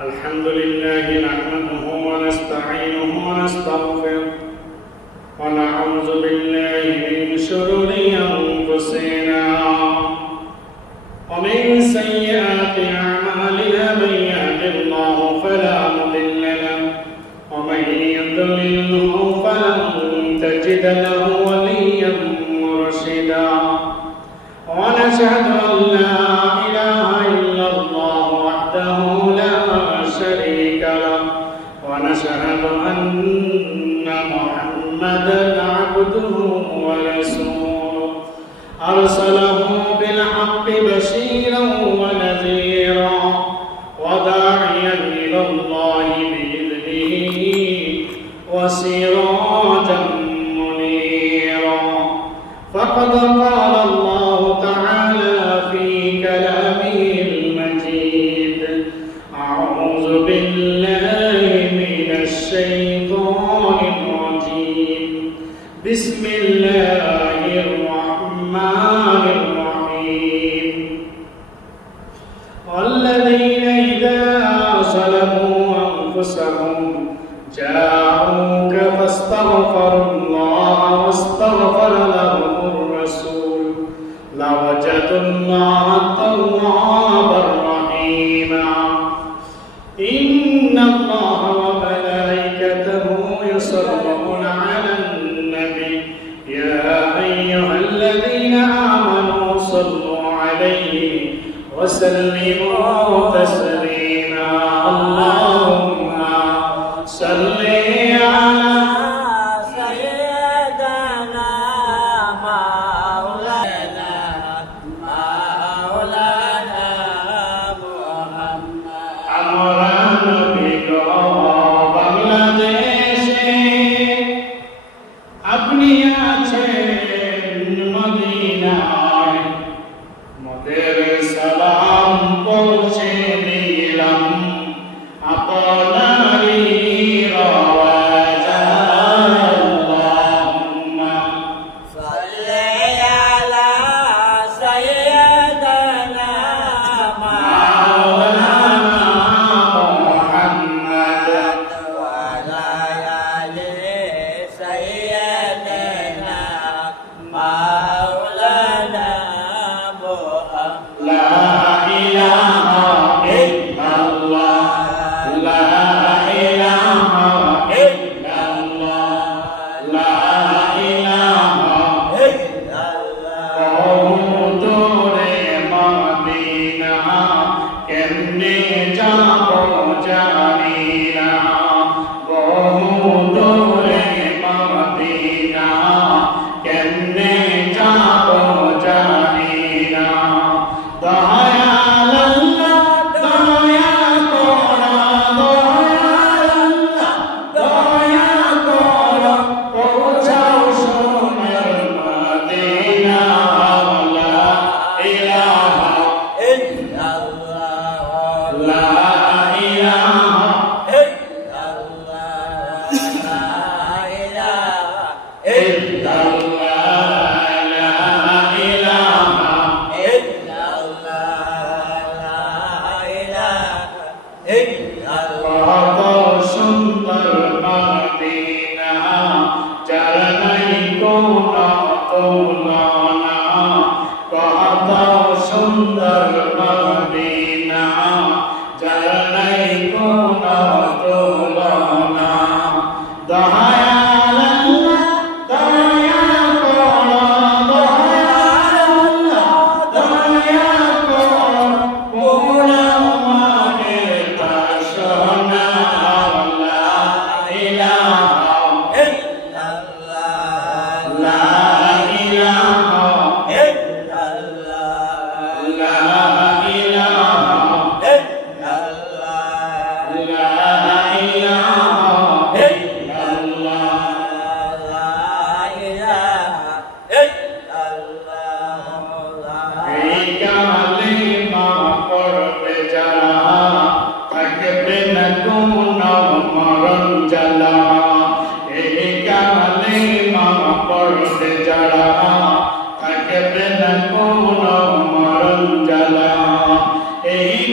الحمد لله نحمده ونستعينه ونستغفره ونعوذ بالله من شرور أنفسنا ومن سيئات أعمالنا من يهد الله فلا مضل له ومن يضلله فلن تجد له وليا مرشدا ونشهد أن لا إله إلا الله وحده لا شريك له ونشهد أن محمدا عبده ورسوله أرسله بالحق بشيرا ونذيرا وداعيا إلى الله بإذنه وسراجا منيرا فقد قال الله تعالى في كلامه المجيد أعوذ بالله من الشيطان الرجيم بسم الله الرحمن الرحيم والذين إذا ظلموا أنفسهم جاءوك فاستغفروا الله واستغفر لهم الرسول لوجدوا الله توابا رحيما إن الله وملائكته يصلون على النبي يا أيها الذين آمنوا صلوا عليه وسلموا تسليما اللهم صل على আপনি আছেন মদিনায় মোদের সালাম পৌঁছে দিলাম আপনারই রওজায় আল্লাহুম্মা সাল্লি আলা সাইয়্যিদিনা মাওলানা মুহাম্মদ ওয়া আলা আলি সাইয়্যিদিনা মাওলানা মুহাম্মদ লা ইলাহা ইল্লাল্লাহ লা ইলাহা ইল্লাল্লাহ লা ইলাহা দূরে মদিনা কেমনে যাবো জানি না বহু দূরে মদিনা কেমনে যাবো জানি না দয়াল আল্লাহ দয়া করো দয়াল আল্লাহ দয়া করো পৌঁছাও সোনার মদিনা লা ইলাহা ইল্লাল্লাহ লা ইলাহা ইল্লাল্লাহ লা ইলাহা কত সুন্দর মদিনা যার নাই কোনো তুলনা কত সুন্দর মদিনা যার নাই কোনো তুলনা দয়াল আল্লাহ দয়া করো দয়াল আল্লাহ দয়া করো পুরা মানের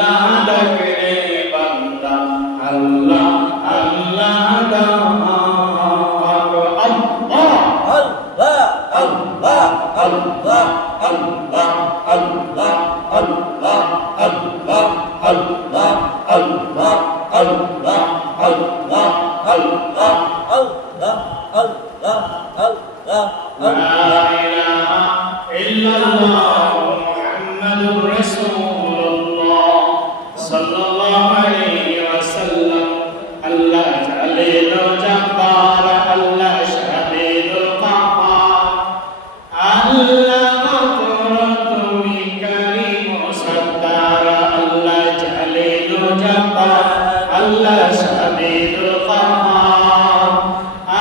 আল্লাহ ডাকলে বান্দা আল্লাহ আল্লাহ ডাক আল্লাহ আল্লাহ আল্লাহ আল্লাহ আল্লাহ আল্লাহ আল্লাহ আল্লাহ আল্লাহ আল্লাহ আল্লাহ আল্লাহ আল্লাহ আল্লাহ লা ইলাহা ইল্লাল্লাহ মুহাম্মাদুর রাসূলুল্লাহ সাল্লাল্লাহু আলাইহি ওয়াসাল্লাম আল্লাহ জালিল জব্বার আল্লাহ শাদীদুল কাহার আল্লাহ গফুর তুমি কারীম সত্তার আল্লাহ জালিল জব্বার আল্লাহ শাদীদুল কাহার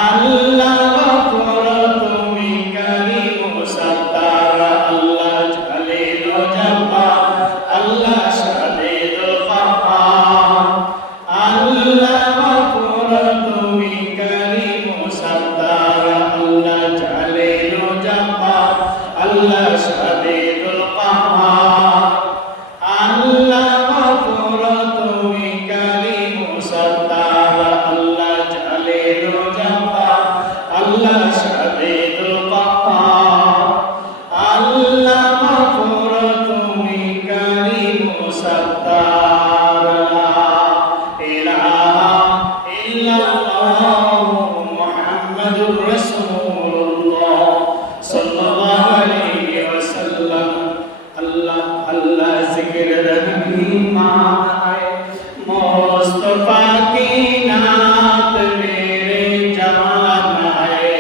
আল্লাহ গফুর তুমি কারীম সত্তার আল্লাহ জালিল জব্বার আল্লাহ শাদীদুল কাহার আল্লাহ গফুর তুমি কারীম সত্তার আল্লাহ জালিল জব্বার আল্লাহ শাদীদুল কাহার আল্লাহ গফুর তুমি কারীম সত্তার আল্লাহ জালিল জব্বার আল্লাহ শাদীদুল কাহার আল্লাহ গফুর তুমি কারীম সত্তার লা ইলাহা ইল্লাল্লাহ মুহাম্মাদুর রাসূলুল্লাহ সাল্লাল্লাহু আলাইহি ওয়াসাল্লাম আল্লাহ আল্লাহ জিকির রহি মায় মুস্তাফা की नात मेरे जान है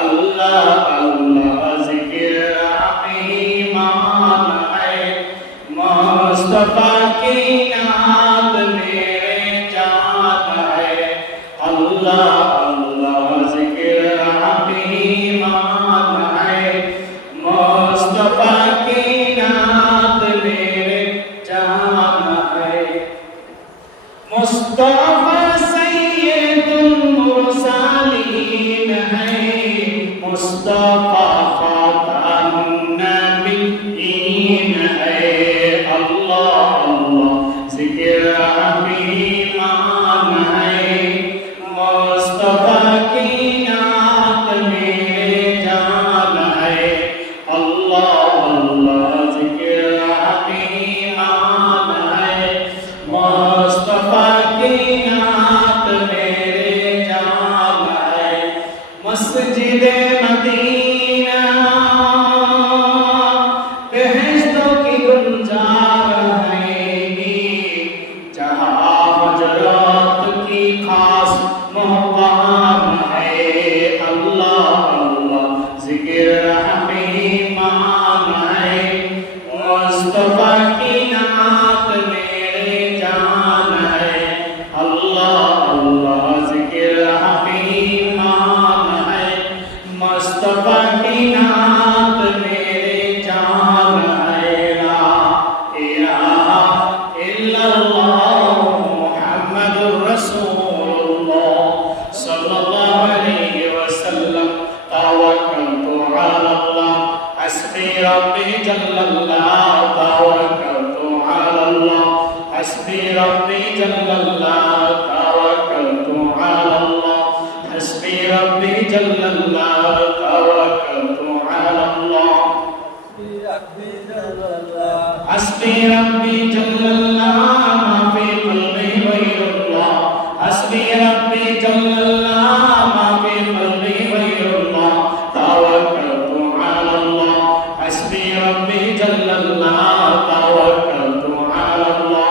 अल्लाह अल्लाह जिक्र रहीमान है मुस्ताफा की नात मेरे जान है अल्लाह अल्लाह जिक्र रहीमान है मुस्ताफा की नात मेरे जान है मुस्तफा सैयदुल मुरसलीन है मुस्तफा खातमुन नबीयीन है अल्लाह अल्लाह जिक्र रहीमान है मुस्तफा की नात मेरे जान है अल्लाह अल्लाह जिक्र रहीमान है मुस्तफा की नात मेरे जान है मस्जिद मदीना बेहश्तों की गुलजार रहेगी जहाँ हजरत की खास मोहब्बत है अल्लाह अल्लाह जिक्र रहीमान है मुस्तफा की नात मेरे जान है अल्लाह अल्लाह जिक्र रहीमान है मुस्तफा की नात मेरे जान है ला इलाहा इल्लल्लाह मुहम्मदुर रसूलुल्लाह सल्लल्लाहु अलैहि वसल्लम तवक्कलतु अल्लाह हस्बी रब्बी जल्लल्लाह तवक्कलतु अल्लाह हस्बी रब्बी जल्लल्लाह तवक्कलतु अल्लाह हस्बी रब्बी जल्लल्लाह तवक्कलतु अल्लाह हस्बी रब्बी जल्लल्लाह मा फी क़ल्बी गैरुल्लाह हस्बी रब्बी जल्लल्लाह मा फी क़ल्बी गैरुल्लाह तवक्कलतु अल्लाह हस्बी रब्बी जल्लल्लाह तवक्कलतु अल्लाह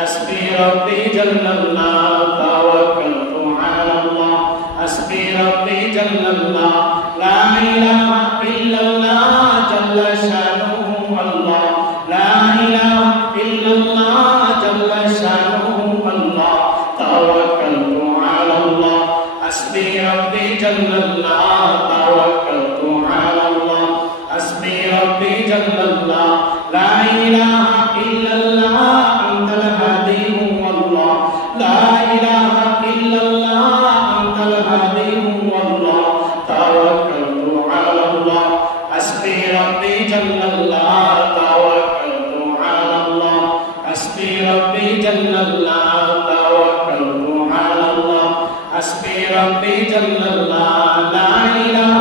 हस्बी रब्बी जल्लल्लाह तवक्कलतु अल्लाह हस्बी रब्बी जल्लल्लाह ला इलाहा इल्लल्लाह जल्ल शानुहु अल्लाह ला इलाहा इल्लल्लाह जल्ल शानुहु अल्लाह तवक्कलतु अल्लाह हस्बी रब्बी जल्लल्लाह तवक्कलतु अल्लाह हस्बी रब्बी जल्लल्लाह ला इलाहा इल्लल्लाह अंतल हादी अल्लाह ला इलाहा इल्लल्लाह अंतल हादी अल्लाह तवक्कलतु अल्लाह हस्बी रब्बी जल्लल्लाह तवक्कलतु अल्लाह हस्बी حسبي ربي جل الله توكلت على الله حسبي ربي جل الله لا إله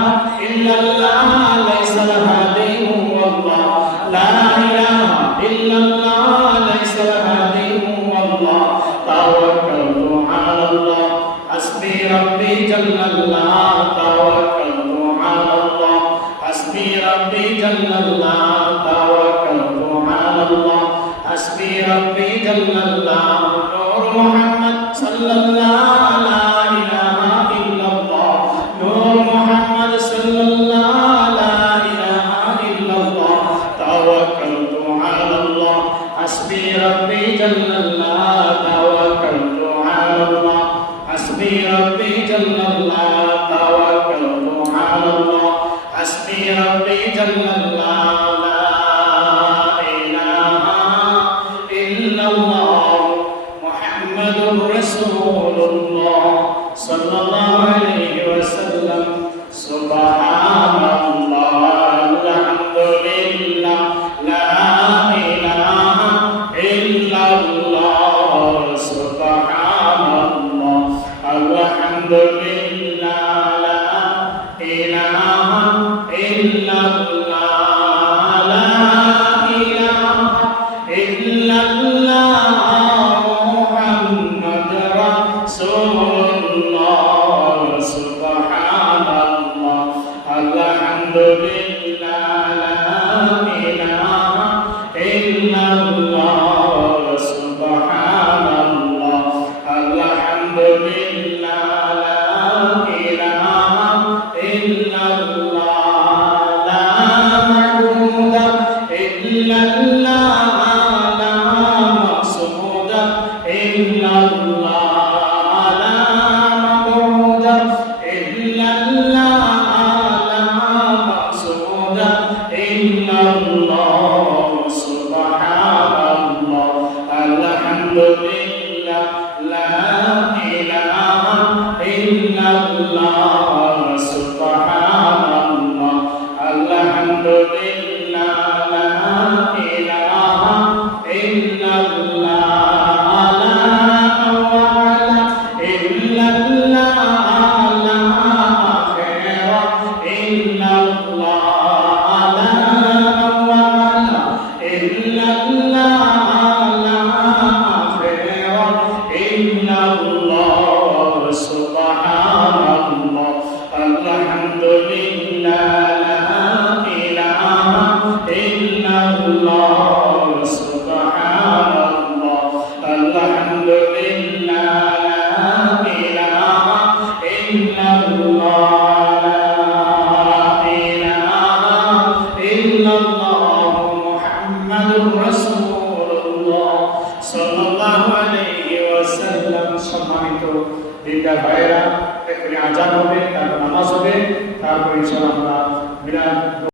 إلا الله ليس لها دين والله لا إله إلا الله ليس لها دين والله توكلت على الله حسبي ربي جل الله توكلت على الله حسبي ربي جل الله توكلت على الله حسبي ربي جل الله نور محمد صلى الله لا إله إلا الله نور محمد صلى الله لا إله إلا الله توكلت على الله حسبي ربي جل الله توكلت على الله حسبي ربي جل الله توكلت على الله حسبي ربي جل الله لا إله إلا الله محمد رسول الله صلى الله عليه وسلم سبحان الله الحمد لله لا إله إلا الله سبحان الله الحمد لله لا إله إلا الله لا إله إلا الله محمد رسول الله سبحان الله الحمد لله لا إله إلا الله سبحان الله الحمد لله لا إله إلا الله لا معبود إلا الله لا مقصود إلا الله لا معبود إلا الله لا مقصود إلا الله سبحان الله الحمد لله لا إله إلا الله سبحان الله الحمد لله لا إله إلا الله لا أول إلا الله لا آخر إلا الله لا أول إلا الله لا آخر إلا الله سبحان الله الحمد لله لا إله إلا الله سبحان الله الحمد لله لا إله إلا الله لا إله إلا الله محمد رسول الله صلى الله عليه وسلم সম্মানিত দিনদার ভাইরা এখনই আজান হবে তারপর নামাজ হবে তারপর ইনশাআল্লাহ আমরা বিরাট